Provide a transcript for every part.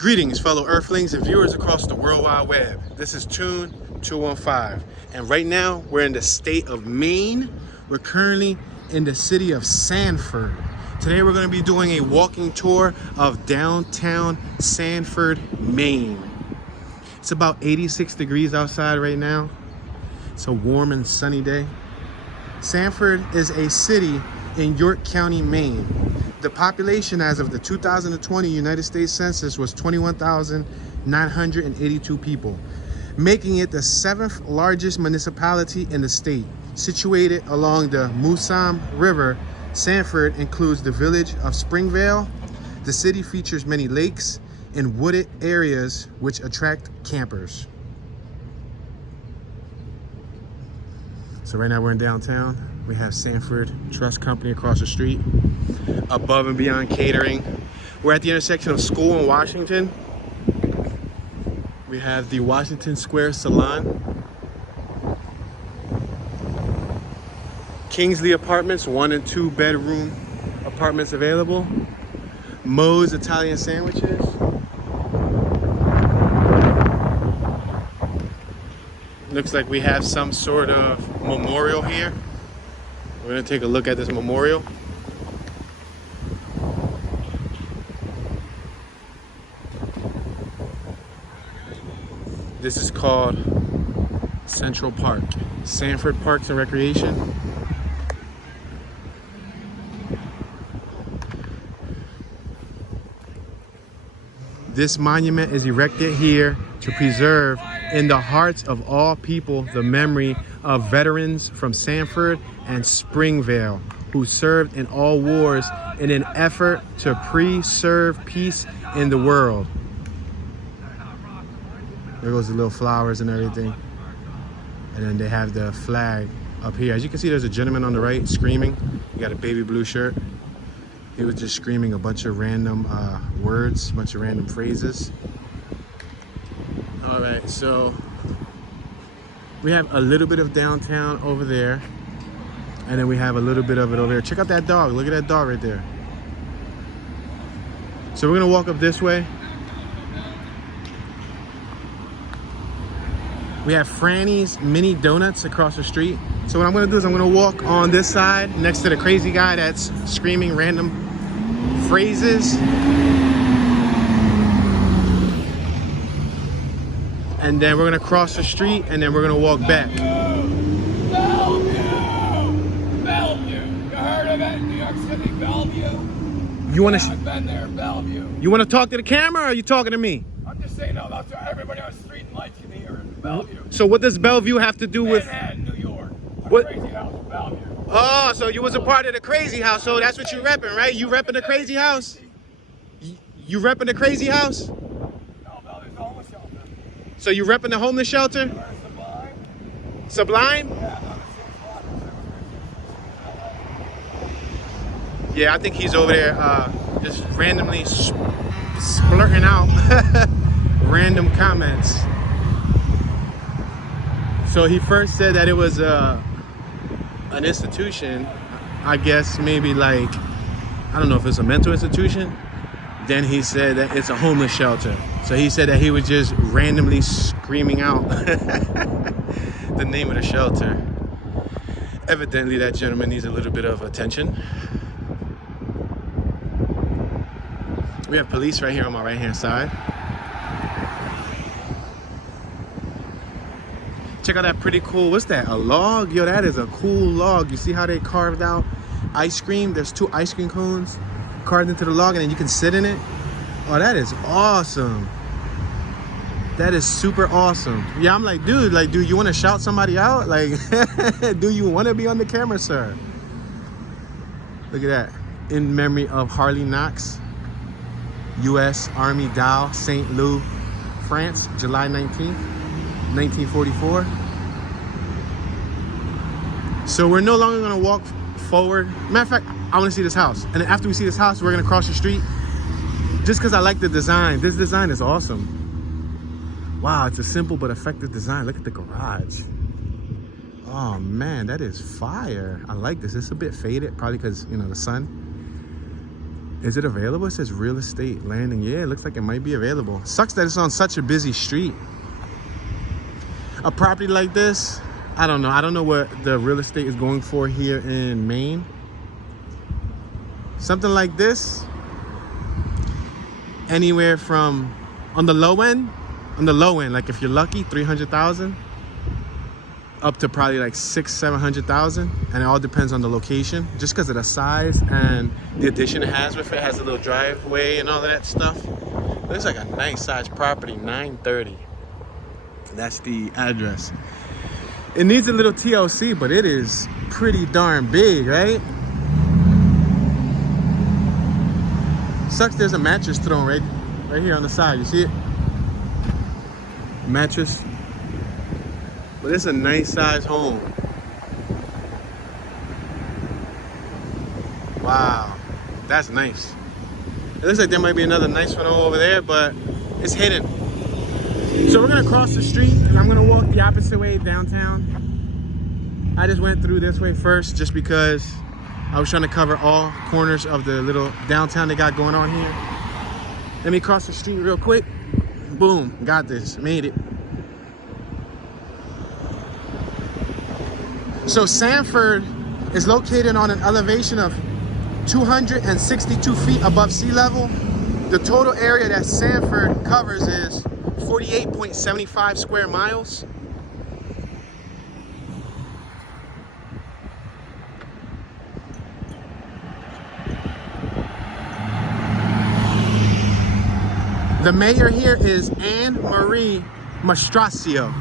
Greetings, fellow Earthlings and viewers across the World Wide Web. This is Tune 215, and right now we're in the state of Maine. We're currently in the city of Sanford. Today we're going to be doing a walking tour of downtown Sanford, Maine. It's about 86 degrees outside right now. It's a warm and sunny day. Sanford is a city in York County, Maine. The population as of the 2020 United States Census was 21,982 people, making it the 7th largest municipality in the state. Situated along the Mousam River, Sanford includes the village of Springvale. The city features many lakes and wooded areas which attract campers. So right now we're in downtown. We have Sanford Trust Company across the street. Above and Beyond Catering. We're at the intersection of School and Washington. We have the Washington Square Salon. Kingsley Apartments, 1 and 2 bedroom apartments available. Moe's Italian Sandwiches. Looks like we have some sort of memorial here. We're gonna take a look at this memorial. This is called Central Park, Sanford Parks and Recreation. This monument is erected here to preserve in the hearts of all people the memory of veterans from Sanford and Springvale who served in all wars in an effort to preserve peace in the world. There goes the little flowers and everything. And then they have the flag up here. As you can see, there's a gentleman on the right screaming. He got a baby blue shirt. He was just screaming a bunch of random words, a bunch of random phrases. All right, so we have a little bit of downtown over there. And then we have a little bit of it over there. Check out that dog. Look at that dog right there. So we're gonna walk up this way. We have Franny's Mini Donuts across the street. So what I'm gonna do is I'm gonna walk on this side next to the crazy guy that's screaming random phrases. And then we're gonna cross the street and then we're gonna walk back. Bellevue. You heard of it? New York City, Bellevue. You wanna? I've been there, Bellevue. You wanna talk to the camera or are you talking to me? I'm just saying, no, that's where everybody on the street and lights can hear in Bellevue. So what does Bellevue have to do with? Manhattan, New York. What? Crazy house, Bellevue. Oh, so you was a part of the crazy house. So that's what you repping, right? You repping the crazy house? You repping the crazy house? No, Bellevue's a homeless shelter. So you repping the homeless shelter? Where's Sublime? Sublime? Yeah, not the same spot. Yeah, I think he's over there just randomly splurting out random comments. So he first said that it was an institution, I guess maybe like, I don't know if it's a mental institution. Then he said that it's a homeless shelter. So he said that he was just randomly screaming out the name of the shelter. Evidently that gentleman needs a little bit of attention. We have police right here on my right hand side. Check out that pretty cool, what's that, a log? Yo, that is a cool log. You see how they carved out ice cream? There's 2 ice cream cones carved into the log and then you can sit in it. Oh, that is awesome. That is super awesome. Yeah, I'm like, dude, you want to shout somebody out? Like, do you want to be on the camera, sir? Look at that. In memory of Harley Knox, U.S. Army Dow, St. Louis, France, July 19th, 1944. So we're no longer gonna walk forward. Matter of fact, I wanna see this house. And then after we see this house, we're gonna cross the street. Just cause I like the design. This design is awesome. Wow, it's a simple but effective design. Look at the garage. Oh man, that is fire. I like this. It's a bit faded, probably because, you know, the sun. Is it available? It says real estate landing. Yeah, it looks like it might be available. Sucks that it's on such a busy street. A property like this, I don't know. I don't know what the real estate is going for here in Maine. Something like this, anywhere from on the low end, like if you're lucky, 300,000 up to probably like 600,000-700,000, and it all depends on the location, just because of the size and the addition it has with it. It has a little driveway and all of that stuff. Looks like a nice size property. 930. That's the address. It needs a little TLC, but it is pretty darn big, right? Sucks there's a mattress thrown right here on the side. You see it? Mattress. But it's a nice size home. Wow, that's nice. It looks like there might be another nice one over there, but it's hidden. So we're gonna cross the street and I'm gonna walk the opposite way downtown. I just went through this way first just because I was trying to cover all corners of the little downtown they got going on here. Let me cross the street real quick. Boom, got this, made it. So Sanford is located on an elevation of 262 feet above sea level. The total area that Sanford covers is 48.75 square miles. The mayor here is Anne Marie Mastraccio.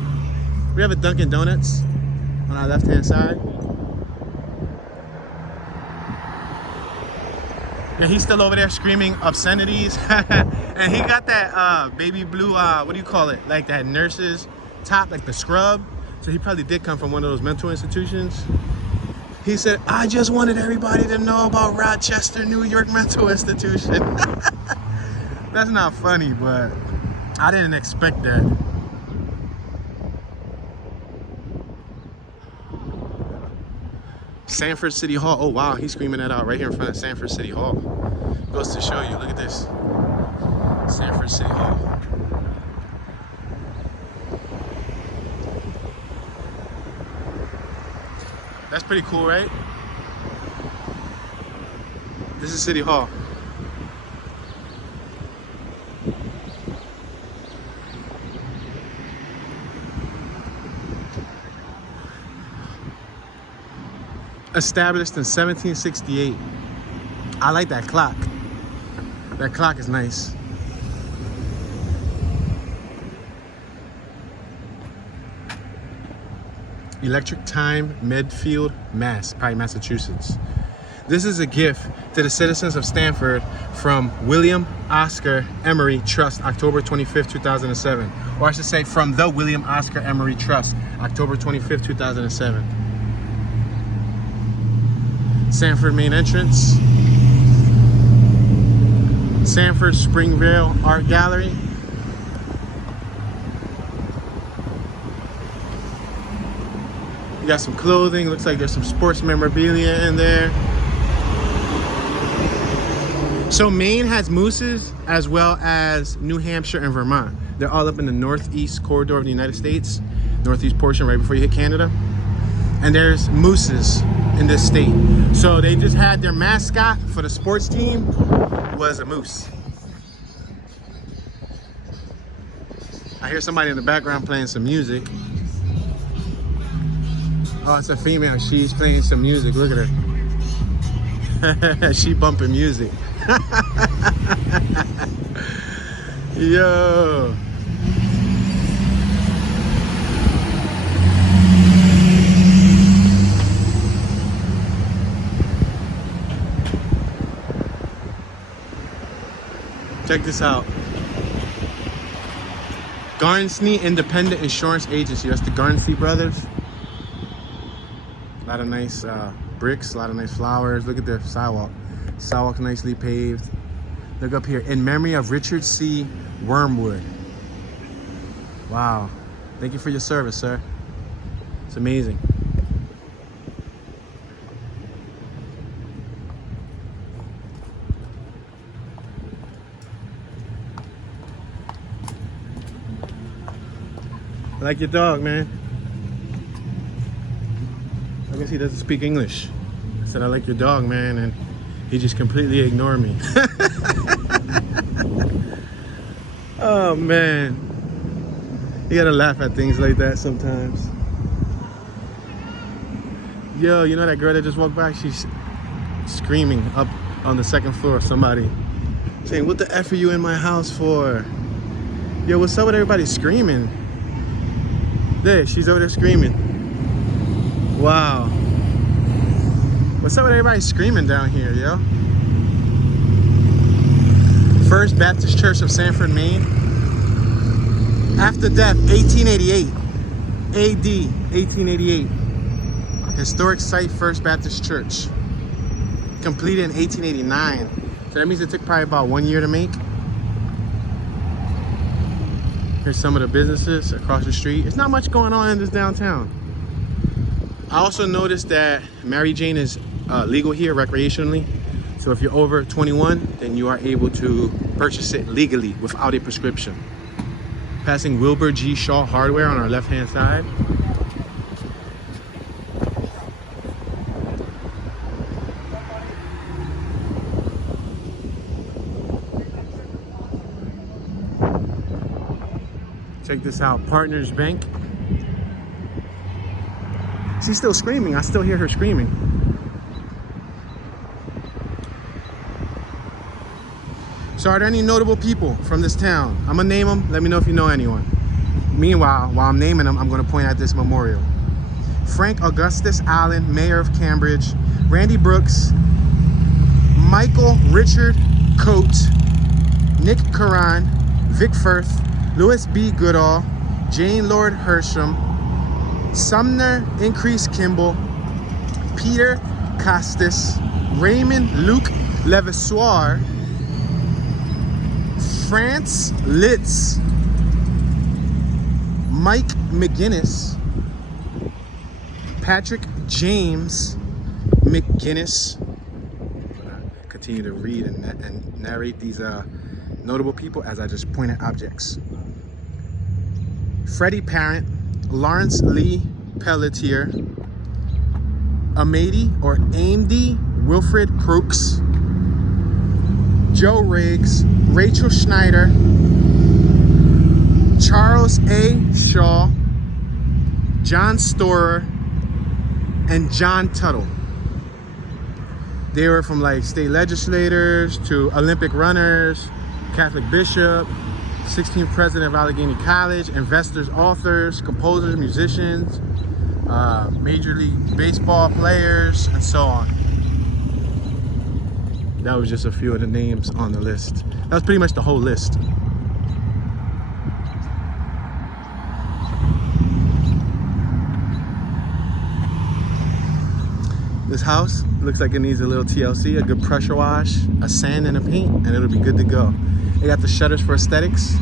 We have a Dunkin' Donuts on our left-hand side. And he's still over there screaming obscenities. And he got that baby blue, what do you call it? Like that nurse's top, like the scrub. So he probably did come from one of those mental institutions. He said, I just wanted everybody to know about Rochester, New York mental institution. That's not funny, but I didn't expect that. Sanford City Hall. Oh wow, he's screaming that out right here in front of Sanford City Hall. Goes to show you, look at this. Sanford City Hall. That's pretty cool, right? This is City Hall. Established in 1768. I like that clock. That clock is nice. Electric Time, Medfield, Mass, probably Massachusetts. This is a gift to the citizens of Sanford from William Oscar Emery Trust, October 25th, 2007. Or I should say from the William Oscar Emery Trust, October 25th, 2007. Sanford main entrance. Sanford Springvale Art Gallery. You got some clothing. Looks like there's some sports memorabilia in there. So Maine has mooses as well as New Hampshire and Vermont. They're all up in the northeast corridor of the United States. Northeast portion right before you hit Canada. And there's mooses in this state. So they just had their mascot for the sports team was a moose. I hear somebody in the background playing some music. Oh, it's a female. She's playing some music. Look at her. She bumping music. Yo. Check this out. Garnsey Independent Insurance Agency. That's the Garnsey brothers. A lot of nice bricks, a lot of nice flowers. Look at the sidewalk. Sidewalk nicely paved. Look up here. In memory of Richard C. Wormwood. Wow. Thank you for your service, sir. It's amazing. I like your dog, man. I guess he doesn't speak English. I said, I like your dog, man, and he just completely ignored me. Oh, man. You gotta laugh at things like that sometimes. Yo, you know that girl that just walked by? She's screaming up on the second floor. Somebody saying, what the F are you in my house for? Yo, what's up with everybody screaming? There, she's over there screaming. Wow. What's up with everybody screaming down here, yo? First Baptist Church of Sanford, Maine. After death, 1888. AD, 1888. Historic site, First Baptist Church. Completed in 1889. So that means it took probably about 1 year to make. Here's some of the businesses across the street. It's not much going on in this downtown. I also noticed that Mary Jane is legal here recreationally. So if you're over 21, then you are able to purchase it legally without a prescription. Passing Wilbur G. Shaw Hardware on our left-hand side. Check this out, Partners Bank. She's still screaming. I still hear her screaming. So are there any notable people from this town? I'm gonna name them. Let me know if you know anyone. Meanwhile, while I'm naming them, I'm gonna point at this memorial. Frank Augustus Allen, Mayor of Cambridge. Randy Brooks. Michael Richard Coate. Nick Curran. Vic Firth. Louis B. Goodall. Jane Lord Hersham. Sumner Increase Kimball. Peter Costas. Raymond Luke Levasseur. France Litz, Mike McGinnis, Patrick James McGinnis. Continue to read and narrate these notable people as I just point at objects. Freddie Parent, Lawrence Lee Pelletier, Amady or Amdy Wilfred Crooks, Joe Riggs, Rachel Schneider, Charles A. Shaw, John Storer, and John Tuttle. They were from like state legislators to Olympic runners, Catholic bishop, 16th president of Allegheny College, investors, authors, composers, musicians, Major League Baseball players, and so on. That was just a few of the names on the list. That was pretty much the whole list. This house looks like it needs a little TLC, a good pressure wash, a sand and a paint, and it'll be good to go. They got the shutters for aesthetics.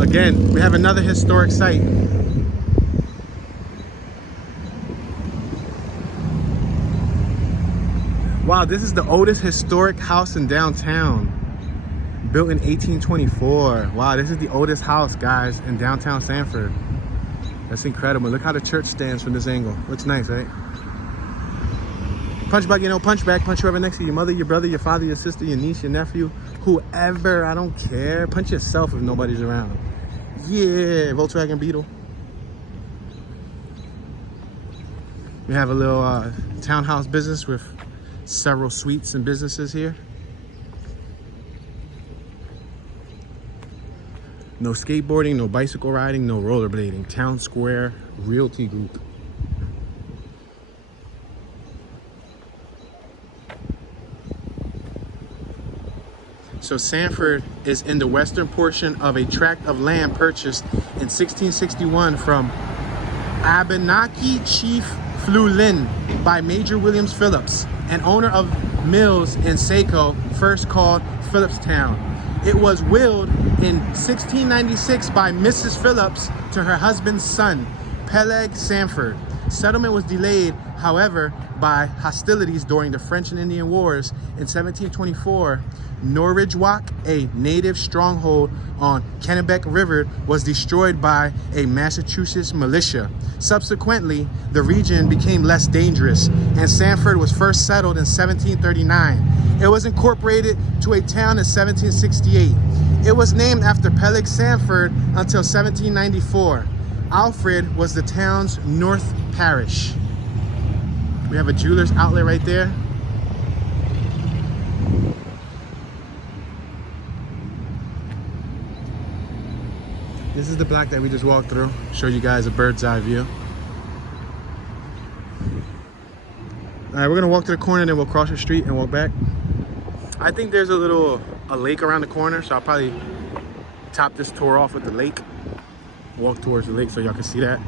Again, we have another historic site. Wow, this is the oldest historic house in downtown. Built in 1824. Wow, this is the oldest house, guys, in downtown Sanford. That's incredible. Look how the church stands from this angle. Looks nice, right? Punch back, you know, punch back. Punch whoever next to you. Your mother, your brother, your father, your sister, your niece, your nephew. Whoever, I don't care. Punch yourself if nobody's around. Yeah, Volkswagen Beetle. We have a little townhouse business with several suites and businesses here. No skateboarding, no bicycle riding, no rollerblading. Town Square Realty Group. So Sanford is in the western portion of a tract of land purchased in 1661 from Abenaki Chief Flulin by Major Williams Phillips, an owner of mills in Saco, first called Phillipstown. It was willed in 1696 by Mrs. Phillips to her husband's son, Peleg Sanford. Settlement was delayed, however, by hostilities during the French and Indian Wars in 1724, Norridgewock, a native stronghold on Kennebec River, was destroyed by a Massachusetts militia. Subsequently, the region became less dangerous, and Sanford was first settled in 1739. It was incorporated to a town in 1768. It was named after Peleg Sanford until 1794. Alfred was the town's North Parish. We have a jeweler's outlet right there. This is the block that we just walked through. Show you guys a bird's eye view. All right, we're gonna walk to the corner, then we'll cross the street and walk back. I think there's a lake around the corner, so I'll probably top this tour off with the lake. Walk towards the lake so y'all can see that.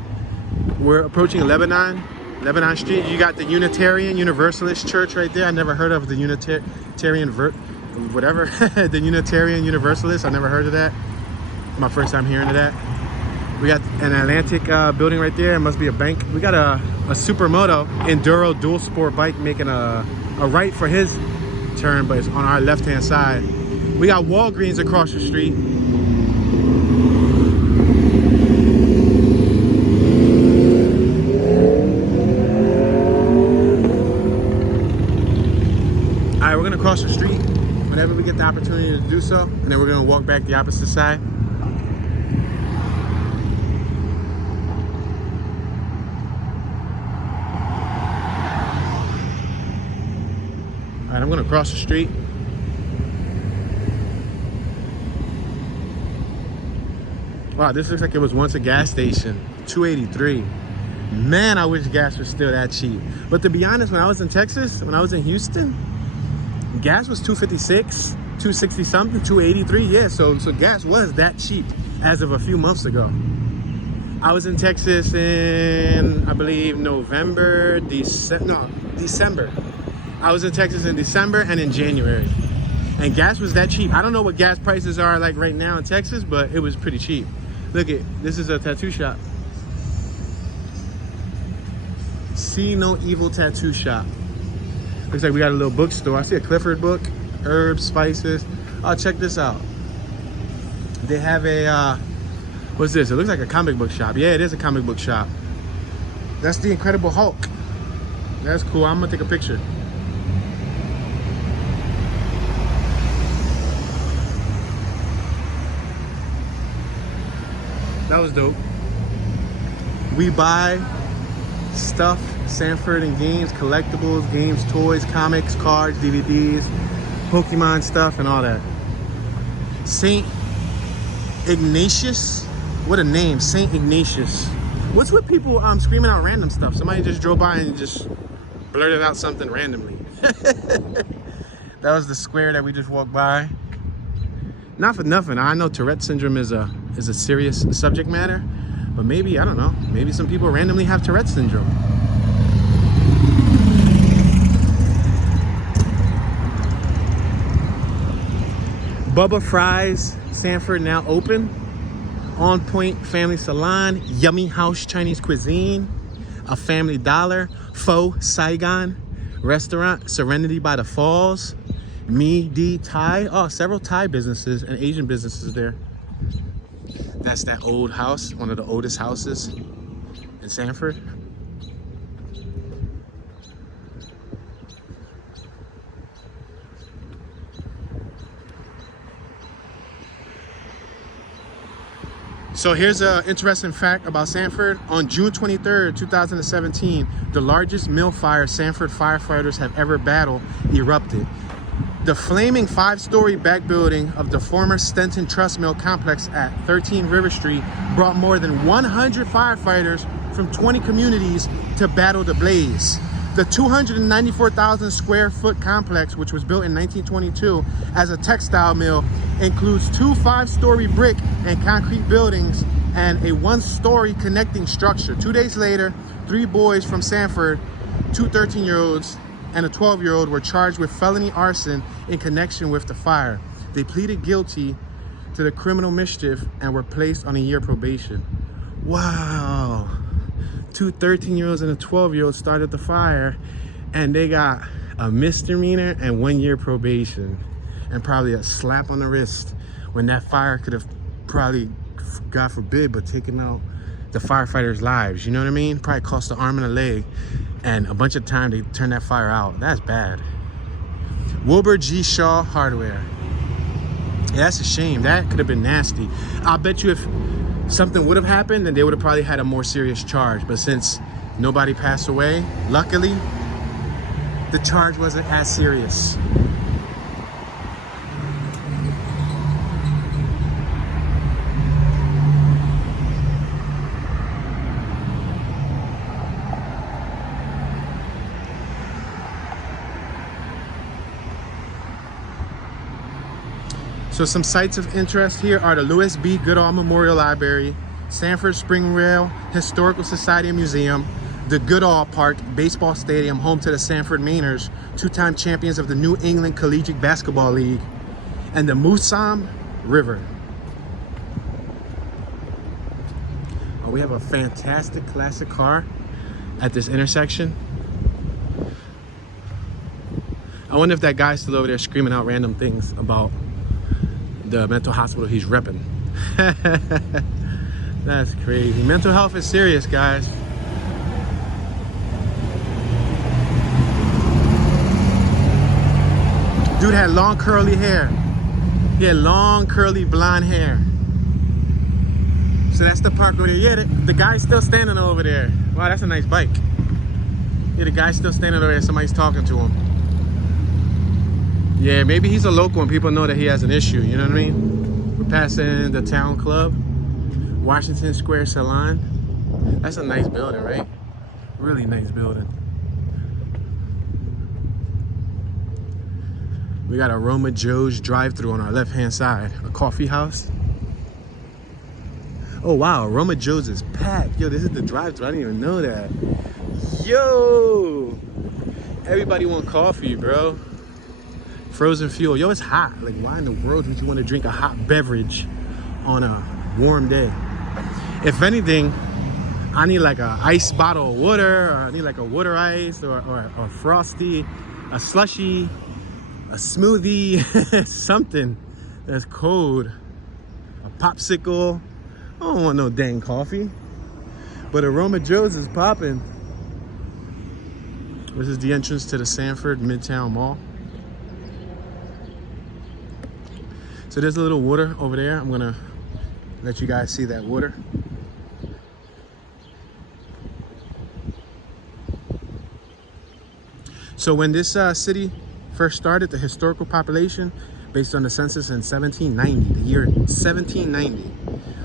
We're approaching Lebanon Street. You got the Unitarian Universalist Church right there. I never heard of the Unitarian the Unitarian Universalist. I never heard of that. My first time hearing of that. We got an Atlantic building right there. It must be a bank. We got a Supermoto Enduro dual sport bike making a right for his turn, but it's on our left-hand side. We got Walgreens across the street. All right, we're gonna cross the street whenever we get the opportunity to do so, and then we're gonna walk back the opposite side. All right, I'm gonna cross the street. Wow, this looks like it was once a gas station. $2.83. Man, I wish gas was still that cheap. But to be honest, when I was in Texas, when I was in Houston, gas was $2.56, $2.60 something, $2.83. Yeah, so gas was that cheap as of a few months ago. I was in Texas in, I believe, December. I was in Texas in December and in January. And gas was that cheap. I don't know what gas prices are like right now in Texas, but it was pretty cheap. Look at, this is a tattoo shop. See No Evil Tattoo Shop. Looks like we got a little bookstore. I see a Clifford book, herbs, spices. Oh, check this out. They have a, what's this? It looks like a comic book shop. Yeah, it is a comic book shop. That's the Incredible Hulk. That's cool. I'm gonna take a picture. That was dope. We buy stuff, Sanford and games, collectibles, games, toys, comics, cards, DVDs, Pokemon stuff, and all that. St. Ignatius? What a name, St. Ignatius. What's with people screaming out random stuff? Somebody just drove by and just blurted out something randomly. That was the square that we just walked by. Not for nothing, I know Tourette syndrome is a serious subject matter, but maybe, I don't know, maybe some people randomly have Tourette syndrome. Bubba Fry's Sanford now open. On Point Family Salon, Yummy House Chinese Cuisine, a Family Dollar, Pho Saigon Restaurant, Serenity by the Falls, Me D Thai. Oh, several Thai businesses and Asian businesses there. That's that old house, one of the oldest houses in Sanford. So here's an interesting fact about Sanford. On June 23rd, 2017, the largest mill fire Sanford firefighters have ever battled erupted. The flaming 5-story back building of the former Stenton Trust Mill complex at 13 River Street brought more than 100 firefighters from 20 communities to battle the blaze. The 294,000 square foot complex, which was built in 1922 as a textile mill, includes 2 5-story brick and concrete buildings and a 1-story connecting structure. 2 days later, 3 boys from Sanford, 2 13-year-olds, and a 12-year-old were charged with felony arson in connection with the fire. They pleaded guilty to the criminal mischief and were placed on a year probation. Wow. two 13-year-olds and a 12-year-old started the fire, and they got a misdemeanor and 1 year probation, and probably a slap on the wrist, when that fire could have probably, God forbid, but taken out the firefighters' lives. You know what I mean? Probably cost an arm and a leg, and a bunch of time they turned that fire out. That's bad. Wilbur G. Shaw Hardware. Yeah, that's a shame. That could have been nasty. I'll bet you if something would have happened, then they would have probably had a more serious charge. But since nobody passed away, luckily, the charge wasn't as serious. So some sites of interest here are the Louis B. Goodall Memorial Library, Sanford Springvale Historical Society and Museum, the Goodall Park Baseball Stadium, home to the Sanford Mainers, two-time champions of the New England Collegiate Basketball League, and the Mousam River. Oh, we have a fantastic classic car at this intersection. I wonder if that guy's still over there screaming out random things about the mental hospital he's repping. That's crazy. Mental health is serious, guys. Dude had long curly hair. He had long curly blonde hair. So that's the park over there. Yeah, the guy's still standing over there. Wow, that's a nice bike. Yeah, the guy's still standing over there. Somebody's talking to him. Yeah, maybe he's a local and people know that he has an issue, you know what I mean? We're passing the town club, Washington Square Salon. That's a nice building, right? Really nice building. We got a Roma Joe's drive-thru on our left-hand side, a coffee house. Oh wow, Roma Joe's is packed. Yo, this is the drive-thru, I didn't even know that. Yo, everybody want coffee, bro. Frozen fuel. Yo, it's hot. Like, why in the world would you want to drink a hot beverage on a warm day? If anything, I need like a ice bottle of water, or I need like a water ice, or frosty, a slushy, a smoothie, something that's cold, a popsicle. I don't want no dang coffee. But Aroma Joe's is popping. This is the entrance to the Sanford Midtown Mall. So there's a little water over there. I'm gonna let you guys see that water. So when this city first started, the historical population, based on the census in 1790, the year 1790,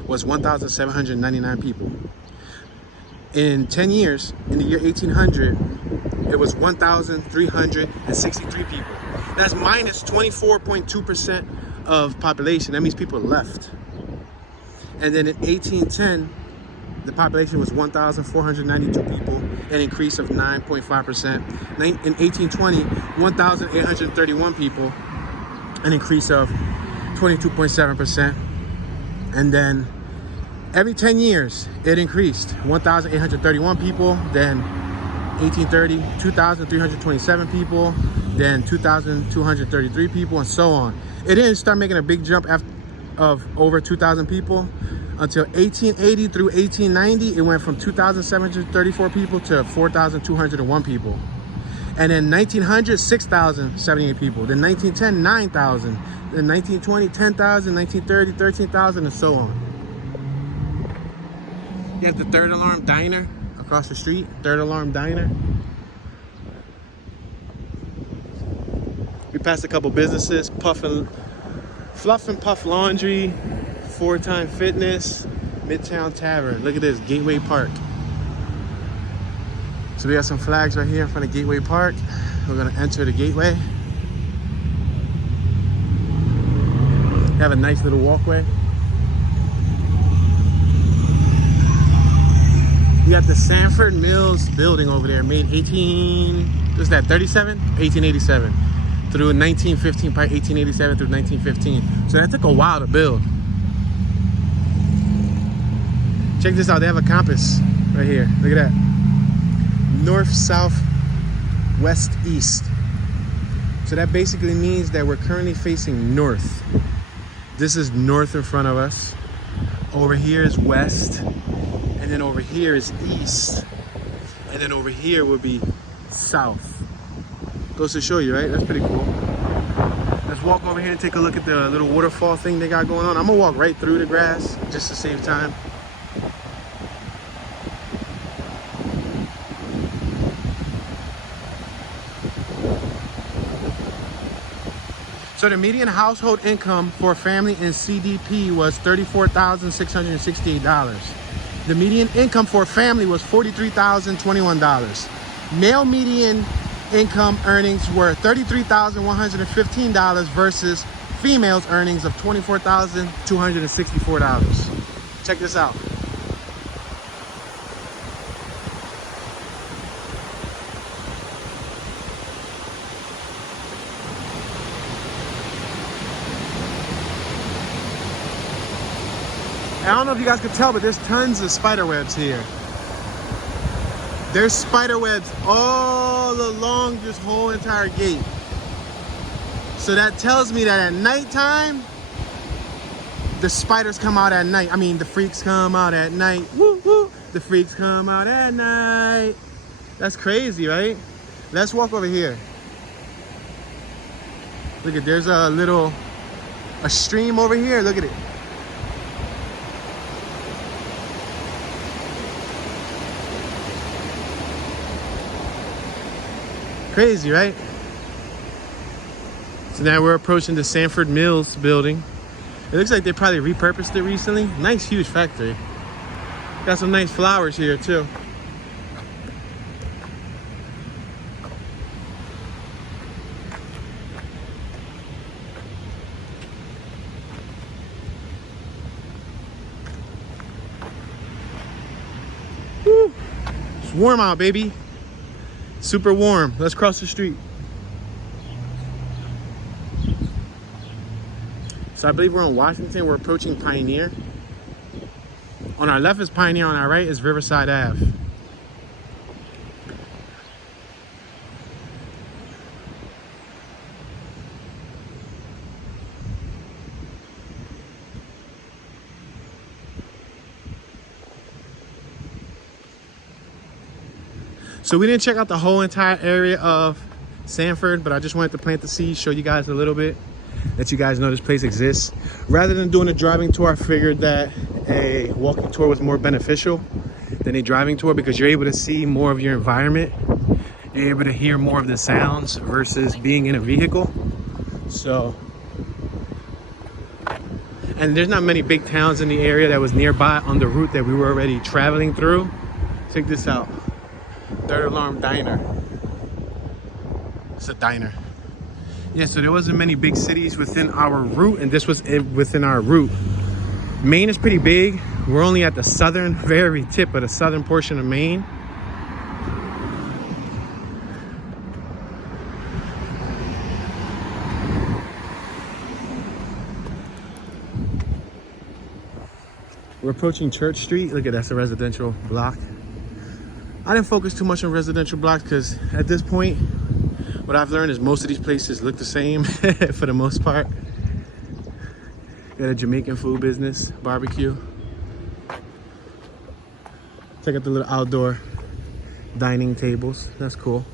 was 1,799 people. In 10 years, in the year 1800, it was 1,363 people. That's minus 24.2% of population. That means people left. And then in 1810, the population was 1,492 people, an increase of 9.5%. In 1820, 1,831 people, an increase of 22.7%. And then every 10 years, it increased. 1,831 people, then 1830, 2,327 people, then 2,233 people, and so on. It didn't start making a big jump of over 2,000 people until 1880 through 1890. It went from 2,734 people to 4,201 people. And then 1900, 6,078 people. Then 1910, 9,000. Then 1920, 10,000. 1930, 13,000, and so on. You have the Third Alarm Diner across the street. Third Alarm Diner. We passed a couple businesses, Fluff and Puff Laundry, 4-Time Fitness, Midtown Tavern. Look at this, Gateway Park. So we got some flags right here in front of Gateway Park. We're gonna enter the gateway. We have a nice little walkway. We got the Sanford Mills building over there, made 1887? Through 1915, probably 1887 through 1915. So that took a while to build. Check this out, they have a campus. Right here. Look at that. North, south, west, east. So that basically means that we're currently facing north. This is north in front of us. Over here is west. And then over here is east. And then over here would be south. Goes to show you, right? That's pretty cool. Let's walk over here and take a look at the little waterfall thing they got going on. I'm gonna walk right through the grass just to save time. So the median household income for a family in CDP was $34,668. The median income for a family was $43,021. Male median income earnings were $33,115 versus females' earnings of $24,264. Check this out. I don't know if you guys could tell, but there's tons of spider webs here. There's spider webs all along this whole entire gate. So that tells me that at nighttime, the spiders come out at night. I mean, the freaks come out at night. Woo, woo. The freaks come out at night. That's crazy, right? Let's walk over here. Look at, there's a stream over here. Look at it. Crazy, right? So now we're approaching the Sanford Mills building. It looks like they probably repurposed it recently. Nice, huge factory. Got some nice flowers here too. Woo. It's warm out, baby. Super warm. Let's cross the street. So I believe we're on Washington. We're approaching Pioneer. On our left is Pioneer. On our right is Riverside Ave. So we didn't check out the whole entire area of Sanford, but I just wanted to plant the seed, show you guys a little bit, let you guys know this place exists. Rather than doing a driving tour, I figured that a walking tour was more beneficial than a driving tour because you're able to see more of your environment. You're able to hear more of the sounds versus being in a vehicle. So, and there's not many big towns in the area that was nearby on the route that we were already traveling through. Check this out. Third Alarm Diner. It's a diner. Yeah, so there wasn't many big cities within our route, and this was within our route. Maine is pretty big. We're only at the southern, very tip of the southern portion of Maine. We're approaching Church Street. Look at that's a residential block. I didn't focus too much on residential blocks because at this point, what I've learned is most of these places look the same for the most part. Got a Jamaican food business, barbecue. Check out the little outdoor dining tables. That's cool.